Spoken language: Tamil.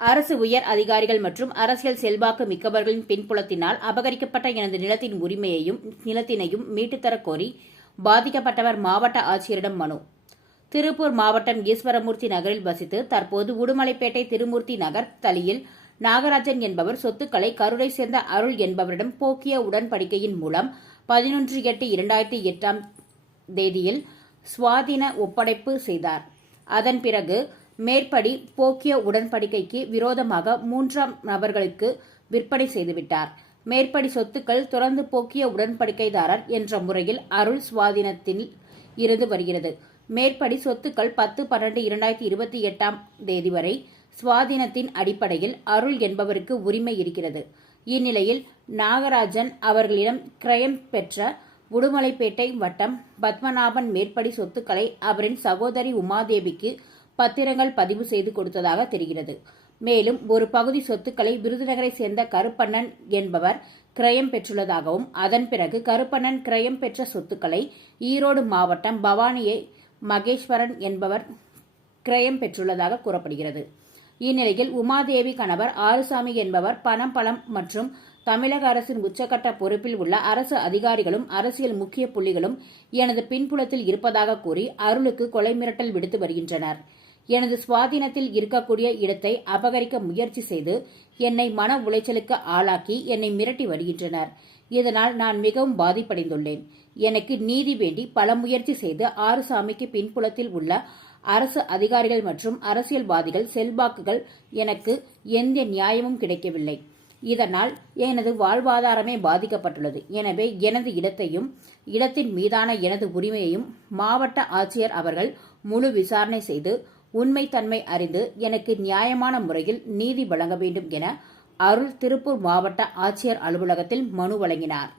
அரசு உயர் அதிகாரிகள் மற்றும் அரசியல் செல்வாக்கு மிக்கவர்களின் பின்புலத்தினால் அபகரிக்கப்பட்ட எனது நிலத்தின் உரிமையையும் நிலத்தினையும் மீட்டுத்தரக் கோரி பாதிக்கப்பட்டவர் மாவட்ட ஆட்சியரிடம் மனு. திருப்பூர் மாவட்டம் ஈஸ்வரமூர்த்தி நகரில் வசித்து தற்போது உடுமலைப்பேட்டை திருமூர்த்தி நகர் தலியில் நாகராஜன் என்பவர் சொத்துக்களை கருரை சேர்ந்த அருள் என்பவரிடம் போக்கிய உடன்படிக்கையின் மூலம் பதினொன்று எட்டு இரண்டாயிரத்தி எட்டாம் தேதியில் சுவாதீன ஒப்படைப்பு செய்தார். அதன் பிறகு மேற்படி போக்கிய உடன்படிக்கைக்கு விரோதமாக மூன்றாம் நபர்களுக்கு விற்பனை செய்துவிட்டார். மேற்படி சொத்துக்கள் தொடர்ந்து போக்கிய உடன்படிக்கைதாரர் என்ற முறையில் அருள் சுவாதீனத்தில் இருந்து வருகிறது. மேற்படி சொத்துக்கள் பத்து பன்னெண்டு இரண்டாயிரத்தி இருபத்தி எட்டாம் தேதி வரை சுவாதீனத்தின் அடிப்படையில் அருள் என்பவருக்கு உரிமை இருக்கிறது. இந்நிலையில் நாகராஜன் அவர்களிடம் கிரயம் பெற்ற உடுமலைப்பேட்டை வட்டம் பத்மநாபன் மேற்படி சொத்துக்களை அவரின் சகோதரி உமாதேவிக்கு பத்திரங்கள் பதிவு செய்து கொடுத்ததாக தெரிகிறது. மேலும் ஒரு பகுதி சொத்துக்களை விருதுநகரை சேர்ந்த கருப்பண்ணன் என்பவர் கிரயம் பெற்றுள்ளதாகவும் அதன் பிறகு கருப்பண்ணன் கிரயம் பெற்ற சொத்துக்களை ஈரோடு மாவட்டம் பவானியை மகேஸ்வரன் என்பவர் கிரயம் பெற்றுள்ளதாக கூறப்படுகிறது. இந்நிலையில் உமாதேவி கணவர் ஆறுசாமி என்பவர் பணம் பலம் மற்றும் தமிழக அரசின் உச்சக்கட்ட பொறுப்பில் உள்ள அரசு அதிகாரிகளும் அரசியல் முக்கிய புள்ளிகளும் எனது பின்புலத்தில் இருப்பதாக கூறி அருளுக்கு கொலை மிரட்டல் விடுத்து வருகின்றனர். எனது சுவாதீனத்தில் இருக்கக்கூடிய இடத்தை அபகரிக்க முயற்சி செய்து என்னை மன உளைச்சலுக்கு ஆளாக்கி என்னை மிரட்டி வருகின்றனர். இதனால் நான் மிகவும் பாதிப்படைந்துள்ளேன். எனக்கு நீதி வேண்டி பல முயற்சி செய்து ஆறுசாமிக்கு பின்புலத்தில் உள்ள அரசு அதிகாரிகள் மற்றும் அரசியல்வாதிகள் செல்வாக்குகள் எனக்கு எந்த நியாயமும் கிடைக்கவில்லை. இதனால் எனது வாழ்வாதாரமே பாதிக்கப்பட்டுள்ளது. எனவே எனது இடத்தையும் இடத்தின் மீதான எனது உரிமையையும் மாவட்ட ஆட்சியர் அவர்கள் முழு விசாரணை செய்து உண்மைத்தன்மை அறிந்து எனக்கு நியாயமான முறையில் நீதி வழங்க வேண்டும் என அருள் திருப்பூர் மாவட்ட ஆட்சியர் அலுவலகத்தில் மனு வழங்கினார்.